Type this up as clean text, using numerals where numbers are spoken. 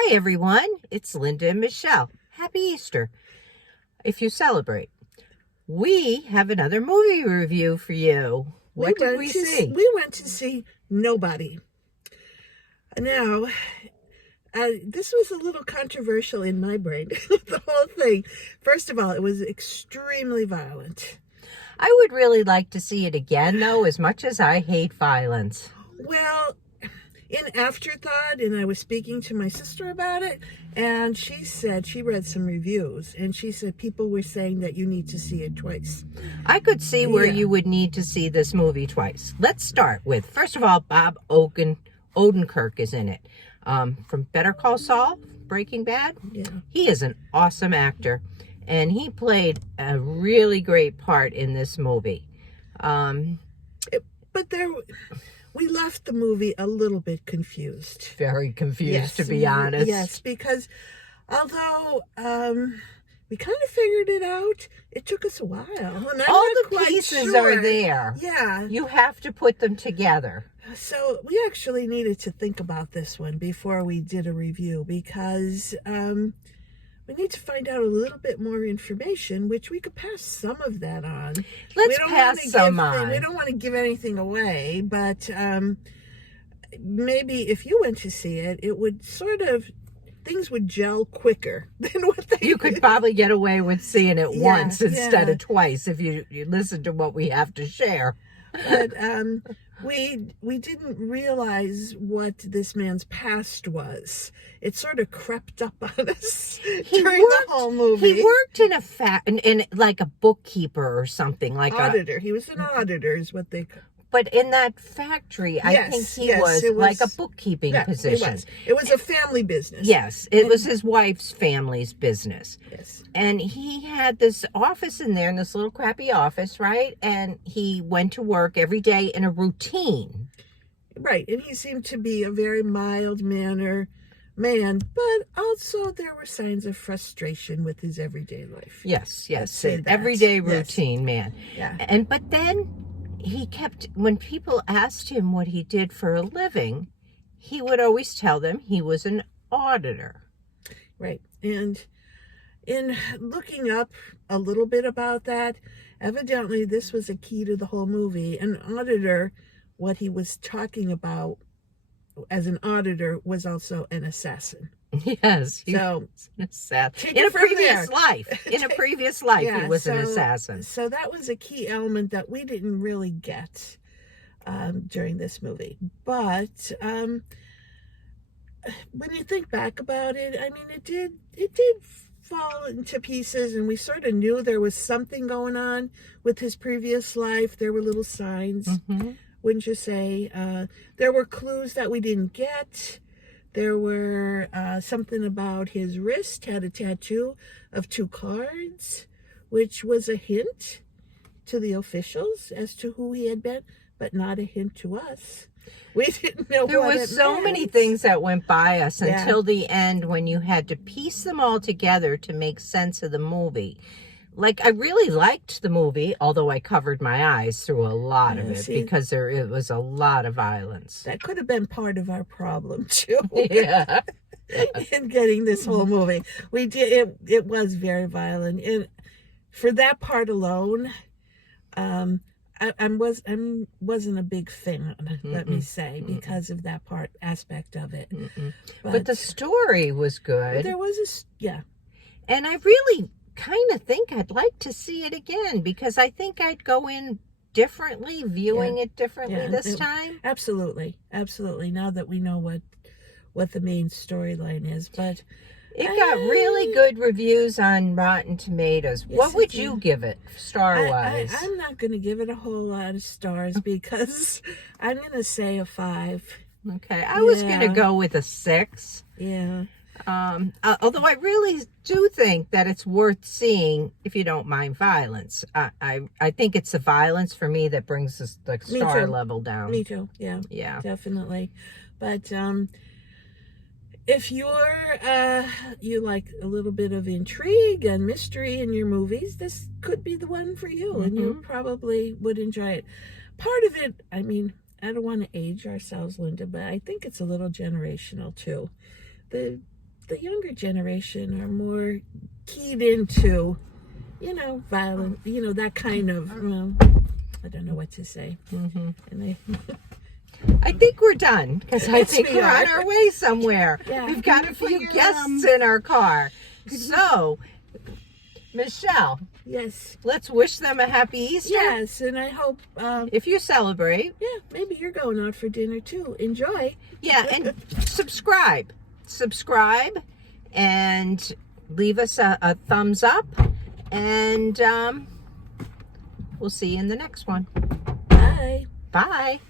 Hi, everyone. It's Linda and Michelle. Happy Easter, if you celebrate. We have another movie review for you. What did we see? We went to see Nobody. Now, this was a little controversial in my brain, the whole thing. First of all, it was extremely violent. I would really like to see it again, though, as much as I hate violence. Well, in afterthought, and I was speaking to my sister about it, and she said she read some reviews, and she said people were saying that you need to see it twice. I could see where you would need to see this movie twice. Let's start with, first of all, Bob Odenkirk is in it. From Better Call Saul, Breaking Bad. Yeah. He is an awesome actor, and he played a really great part in this movie. We left the movie a little bit confused. Very confused, to be honest. Yes, because although we kind of figured it out, it took us a while. And all the pieces are there. Yeah. You have to put them together. So we actually needed to think about this one before we did a review, because we need to find out a little bit more information, which we could pass some of that on. Let's pass some on. We don't want to give anything away, but maybe if you went to see it, it would things would gel quicker than what they You could probably get away with seeing it once instead of twice if you listen to what we have to share. But we didn't realize what this man's past was. It sort of crept up on us during the whole movie. He worked in like a bookkeeper or something, like auditor. He was an auditor, is what they. But in that factory, I think he was like a bookkeeping position. It was a family business. Yes, it was his wife's family's business. Yes. And he had this office in there, in this little crappy office, right? And he went to work every day in a routine. Right, and he seemed to be a very mild-mannered man, but also there were signs of frustration with his everyday life. Yes, everyday routine man. Yeah. But then he kept, when people asked him what he did for a living, he would always tell them he was an auditor. Right. And in looking up a little bit about that, evidently this was a key to the whole movie. An auditor, what he was talking about as an auditor, was also an assassin. Yes, he was an assassin. In a previous life, he was an assassin. So that was a key element that we didn't really get during this movie. But when you think back about it, I mean, it did fall into pieces, and we sort of knew there was something going on with his previous life. There were little signs, wouldn't you say? There were clues that we didn't get. There were something about his wrist had a tattoo of 2 cards, which was a hint to the officials as to who he had been, but not a hint to us. We didn't know there was so many things that went by us until the end, when you had to piece them all together to make sense of the movie. Like, I really liked the movie, although I covered my eyes through a lot of it because it was a lot of violence. That could have been part of our problem, too. Yeah. In getting this whole movie. We did, it was very violent. And for that part alone, I wasn't a big fan, let me say, because of that aspect of it. But the story was good. There was and I really kind of think I'd like to see it again, because I think I'd go in differently, viewing it differently this time. Absolutely. Now that we know what the main storyline is, but it got really good reviews on Rotten Tomatoes. Yes, what would you give it, star-wise? I'm not going to give it a whole lot of stars, because I'm going to say a 5. Okay, I was going to go with a 6. Yeah. Although I really do think that it's worth seeing if you don't mind violence. I think it's the violence for me that brings the star level down. Me too. Yeah, definitely. But if you like a little bit of intrigue and mystery in your movies, this could be the one for you, and you probably would enjoy it. Part of it, I mean, I don't want to age ourselves, Linda, but I think it's a little generational too. the younger generation are more keyed into, violent, that kind of, well, I don't know what to say. Mm-hmm. And I think we're done because I Yes, think we we're are. on our way somewhere. Yeah. We've got a Can you few put your, guests in our car. So, Michelle, yes, let's wish them a happy Easter. yes, and I hope, If you celebrate. yeah, maybe you're going out for dinner too. Enjoy. Yeah, and subscribe. Subscribe and leave us a thumbs up. And we'll see you in the next one. Bye. Bye.